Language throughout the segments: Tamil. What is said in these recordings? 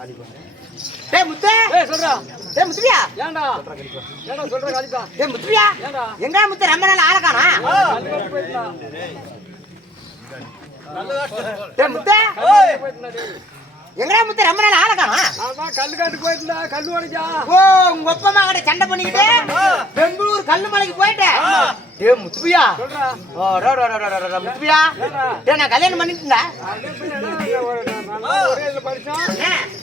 டேய் முத்து சொல்றா. டேய் முத்துவியா ஏன்டா சொல்ற காலிப்பா. டேய் முத்துவியா எங்க முத்து ரொம்ப நாள் ஆள காணா டேய் முத்து எங்கடா முத்து ரொம்ப நாள் ஆள காணா கல்லு காட்டுக்கு போயிட்டா கல்லு உடைச்சா. ஓ உங்க ஒப்பமா கிட்ட சண்டை பண்ணிக்கிட்டு பெங்களூர் கல்லு மலைக்கு போயிட்டேன் டேய் முத்துவியா சொல்றா. முத்துவியா டேய் நான் கல்யாணம் பண்ணிட்டேன்டா ஒரே இதுல படிச்சோம்,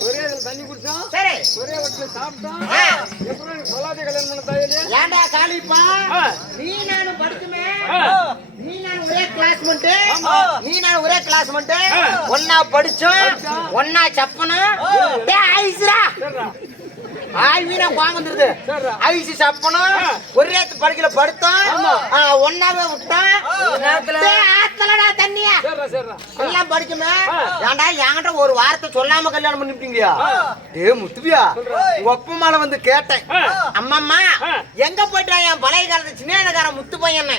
ஒரே இதுல தண்ணி குடிச்சோம், சரி ஒரே வீட்டுல சாப்பிட்டோம். எப்படி சொல்லாதே கல்யாணம் பண்ண தாயிலே. ஏன்டா காளிப்பா நீ நானும் படிக்குமே நீ நான் ஒரே கிளாஸ்மேட் நீ நான் ஒரே கிளாஸ்மேட் ஒண்ணா படிச்சோம் ஒண்ணா சப்பனும் டேய் ஐஸ்ரா ஆய்வீனா வாங்குறது ஐசி சப்பனும் ஒரே படிக்கல படுத்தோம் ஒண்ணாவே விட்டோம் ஆத்தலடா தண்ணியா எல்லாம் படிக்குமே ஏன்டா என்கிட்ட ஒரு வார்த்தை சொல்லாம கல்யாணம் பண்ணிட்டீங்கயா டேய் முத்துவியா ஒப்ப மேல வந்து கேட்டேன் அம்மம்மா எங்க போயிட்டா என் பழைய காலத்து சின்னக்காரன் முத்து பையன்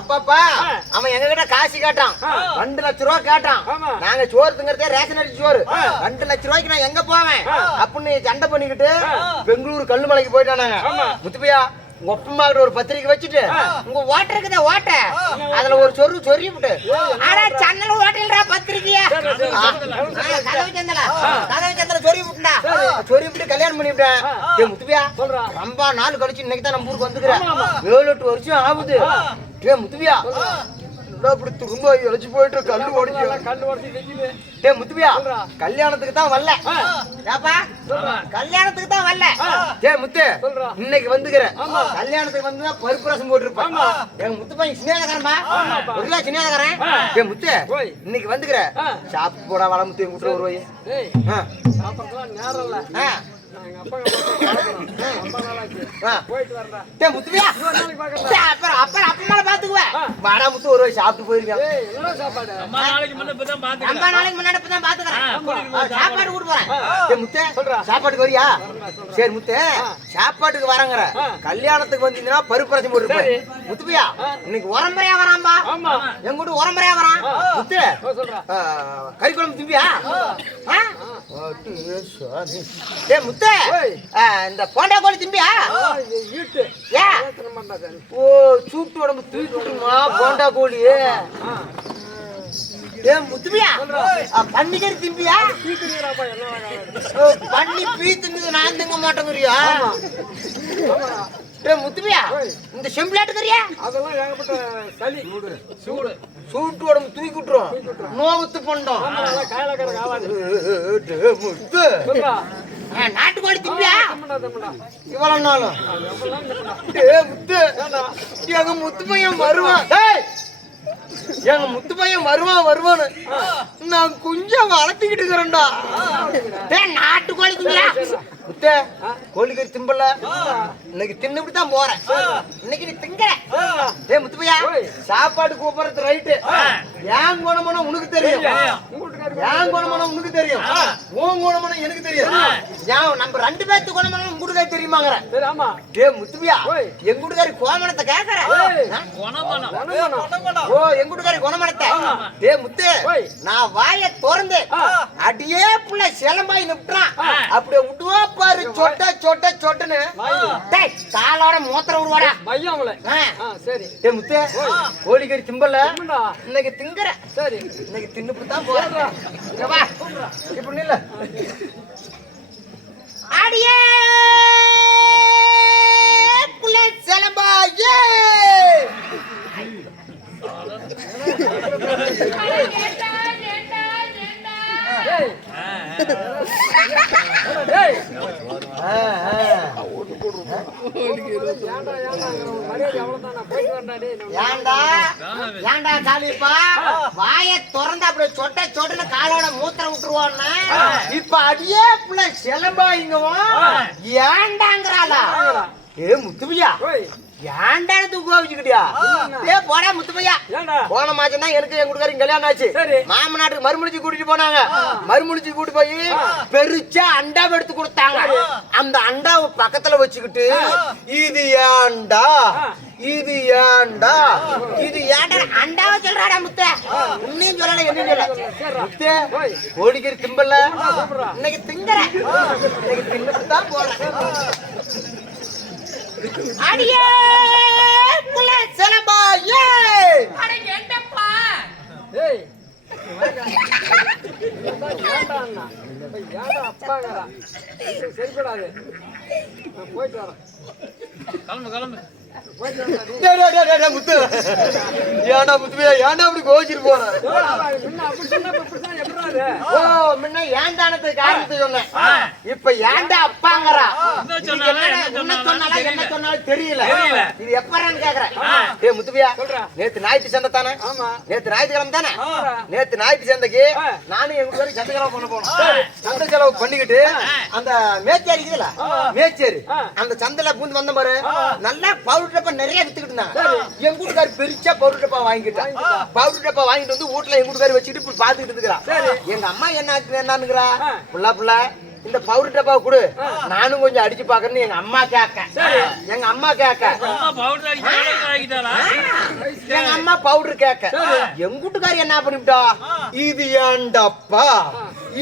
அப்பப்பா அவன் எங்க கிட்ட காசு கேட்டான் 2 லட்சம் ரூபாய் கேட்டான் நாங்க சோறு திங்கறதே ரேஷன் அரிசி சோறு 2 லட்சம் ரூபாய்க்கு நான் எங்க போவேன் அப்படின்னு சண்டை பண்ணிக்கிட்டு பெங்களூர் கல்லுமலைக்கு போயிட்டானாங்க முத்துப்பையா உங்க ஒப்பமா ஒரு பத்திரிக்கை வச்சுட்டு உங்க ஓட்டர் இருக்குதா ஓட்ட அதுல ஒரு சொறி விட்டு ஆனா சன்னல் ஓட்டல்டா பத்திரிக்கையா கதவு சந்தல சொறி விட்டுடா சொறி விட்டு கல்யாணம் பண்ணிவிட்டேன் டேய் முத்துவியா ரொம்ப நாள் கழிச்சு இன்னைக்கு தான் நம்ம ஊருக்கு வந்துக்கிறேன் 7-8 வருஷம் ஆகுது டேய் முத்துவியா அப்படி திரும்ப இழைச்சு போயிட்டு கல்லு உடைச்சு டேய் முத்துவியா கல்யாணத்துக்கு தான் வரல ஏப்பா கல்யாணத்துக்கு தான் வரல டேய் முத்து இன்னைக்கு வந்துக்கிறேன் கல்யாணத்துக்கு வந்து பருப்பு ரசம் போட்டுருப்பேன் எங்க முத்து பையன் சின்னக்காரமா ஒரு சின்னக்காரன் டேய் முத்து இன்னைக்கு வந்துக்கிறேன் சாப்பிட்டு போடா வள முத்து எங்க வீட்டுல வருவாய் சாப்பிட்டு போயிருக்கேன் சாப்பாட்டுக்கு வரியா சரி முத்து சாப்பாட்டுக்கு வரங்கிற கல்யாணத்துக்கு வந்தீங்கன்னா பருப்பு ரசம் போட்டு முத்துப்பியா இன்னைக்கு உரம்பரையா வரான்பா எங்க கூட உரம்பரையா வரான் முத்து கறி குழம்பு திம்பியா முத்து இந்த போண்டா கோழி திம்பியா ஓ சூட்டு உடம்பு தூக்கிட்டுமா போண்டா கோழி முத்துவியா பன்னிக்கறி திம்பியா பண்ணி பீ தின்னு நான் திங்க மாட்டேங்கிறியா முத்துவியா இந்த செம்பிளாட்டுக்கறியா அதெல்லாம் ஏகப்பட்ட சளி சூட்டு உடம்பு தூக்கி விட்டுரும் நோவுத்து பண்ணோம் முத்து நாட்டுக்கோழி திம்பியா இவ்வளவு நாளும் முத்து எங்க முத்து பையன் வருவான் எங்க முத்து பையன் வருவான்னு நான் கொஞ்சம் வளர்த்திக்கிட்டு இருக்கிறேன்டா நாட்டுக்கோழி திம்பியா முத்த கோழிக்கறி திம்பல இன்னைக்கு தின்னுபிட்டு தான் போறேன் இன்னைக்கு நீ திங்கிற முத்துப்பையா சாப்பாடு கூப்பிடுறது ரைட்டு ஏன் குணமனம் உனக்கு தெரியும் ஏன் குணமனம் உனக்கு தெரியும் உன் குணமனம் எனக்கு தெரியும் நம்ம 2 பேர்த்து குணமனம் உங்களுக்காரி தெரியுமாங்கிறேன் முத்துப்பியா எங்க வீட்டுக்காரி கோமணத்தை கேட்கறேன் ஓ எங்க வீட்டுக்காரி குணமனத்தை முத்து நான் வாயை திறந்து அடியே புள்ள சிலம்பாய் நிட்டுறான் அப்படியே விட்டுவா பாரு சொட்டன்னு காலோட மூத்திரம் விடுவாடா சரி முத்து கோழிக்கறி திம்பல இன்னைக்கு திங்குற சரி இன்னைக்கு தின்னுட்டு தான் போறேன் இப்படி இல்ல அடியே புள்ள சிலம்பாயே ஏன்டா காளிப்பா வாயை திறந்து அப்படி சொட்டன்னு காலோட மூத்திரம் விட்டுருவான்னா இப்ப அடியே புள்ள சிலம்பாயிங்கவும் ஏண்டாங்கிறாளா முத்துவியா ஏன்டானு தூக்குவா வச்சுக்கிட்டியா ஏ போடா முத்துப்பையா ஏன்டா போன மாசம் தான் எனக்கு என் கூட்டுக்காரங்க கல்யாணம் ஆச்சு சரி. மாமனாட்டுக்கு மறுமொழிச்சு கூட்டிட்டு போனாங்க மறுமொழிச்சு கூட்டு போய் பெருச்சா அண்டாவை எடுத்து கொடுத்தாங்க அந்த அண்டாவை பக்கத்துல வச்சுக்கிட்டு இது ஏன்டா இது ஏன்டா இது ஏன்டா அண்டாவை சொல்றாடா முத்த உன்னையும் சொல்லல என்ன சொல்ல முத்தே கோழிக்கறி திம்பல்ல இன்னைக்கு திங்கறேன் இன்னைக்கு தின்னுதான் போறேன் அடியே புள்ள செலபாயே அட என்னப்பா ஏய் ஏன்டா அண்ணா ஏன்டா அப்பாங்கடா சரிப்படாது நான் போயிட்டு வரேன் கிளம்பு முத்து ஏன்டா முத்துவே ஏன்டா அப்படி கோச்சிட்டு போற முன்ன அப்படி சொன்னா இப்படிதான் எப்படாது ஓ முன்ன ஏன்டானது காரணத்தை சொன்னேன் இப்ப ஏன்டா அப்பாங்கறா என்ன சொன்னாலும் தெரியல இது எப்பறான்னு கேக்குறேன் ஏய் முத்துவியா நேத்து ஞாயிற்று சந்தை தானே ஆமா நேத்து ஞாயிற்றுக்கிழமை தானே நேத்து ஞாயிற்று சந்தைக்கு நானும் எங்க வீட்டுல சந்தை கிழமை பண்ண போனோம் சந்தை செலவு பண்ணிக்கிட்டு அந்த மேச்சேரி இருக்குதுல மேச்சேரி அந்த சந்தையில பூந்து வந்த பாரு நல்லா பவுடர் டப்பா நிறைய வித்துக்கிட்டு இருந்தாங்க என் வீட்டுக்காரர் பெருசா பவுடர் டப்பா வாங்கிட்டான் பவுடர் டப்பா வாங்கிட்டு வந்து வீட்டுல எங்க வீட்டுக்காரர் வச்சுக்கிட்டு இப்படி பாத்துக்கிட்டு இருக்கிறான் எங்க அம்மா என்னன்னுக்குறா புள்ள இந்த பவுடர் டப்பா கொடு நானும் கொஞ்சம் அடிச்சு பாக்குறேன்னு எங்க அம்மா கேட்க எங்க அம்மா கேட்க எங்க அம்மா பவுடர் கேட்க எங்க வீட்டுக்காரி என்ன பண்ணிவிட்டா இது ஏன்டப்பா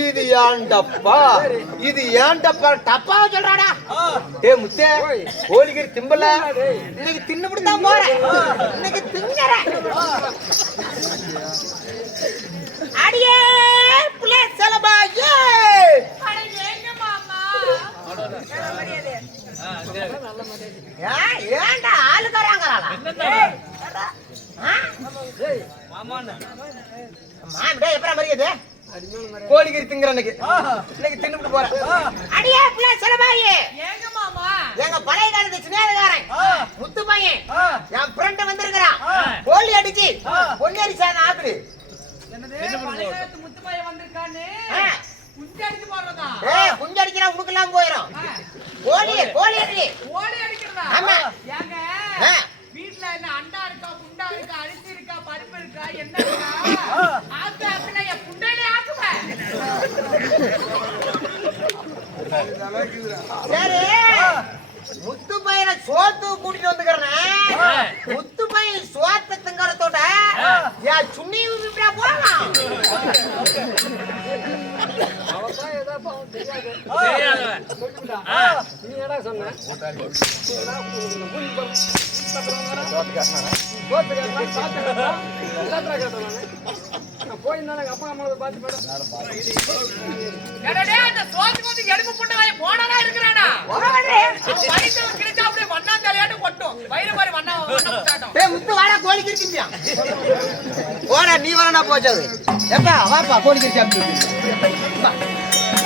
இது ஏன்டப்பா இது ஏன்டப்பா டப்பா சொல்றாடா ஏ முத்தே கோழிக்கறி திம்பல இன்னைக்கு தின்னுபிட்டு தான் போறேன் இன்னைக்கு திங்கறேன் அடியே புள்ள செலபாயே அட என்ன மாமா ஏன்டா ஆளுக்காரங்கறாளா மாமிடே எப்பற மரியாதை கோழிக்கறி திங்கற இன்னைக்கு தின்னுபிட்டு போறேன் அடியே புள்ள செலபாயே ஏங்க மாமா எங்க பழைய காலத்து சின்னேகாரன் முத்து பையன் என் ஃப்ரெண்ட் வந்திருக்கான் கோழி அடிச்சு பொன்னேரி சாதம் ஆக்குது பழையகாலத்து முத்துப்பாய வந்திருக்கானே குஞ்சு அடிச்சு போடுறதா குஞ்சு அடிக்கிறா உனக்கெல்லாம் போயிடும் கோழி அடி ஓடி அடிக்கிறதா ஆமா. ஏங்க ஆ. வீட்ல என்ன அண்டா இருக்கா குண்டா இருக்கா அரிசி இருக்கா பருப்பு இருக்கா என்ன இருக்கா ஆத்து ஆத்துல என் குண்டையிலே ஆக்குவேன் சரி முத்து பையனை சோத்து கூட்டிட்டு வந்துக்கிறேன் முத்து பையன் சோத்தை திங்கறதோட என் சுண்ணி இப்படியா போகலாம் அவதான் ஏதாப்பா அவன் தெரியாது நீ என்னடா சொன்ன போயிருந்தா அப்பா அம்மா பார்த்து டேய் அந்த சோத்துக்கு வந்து எலும்பு புண்டை வாய் போனடா இருக்கறானா வயித்துல கிழிச்சா அப்படியே வண்ணான் தலையாட்டு கொட்டும் வயிறு மாதிரி வண்ணம் காட்டும் ஏய் முத்து வாடா கோழிக்கு இருக்கியா போடா நீ வரடா போச்சது எப்பா வாப்பா கோழிக்கு சாப்பிட்டு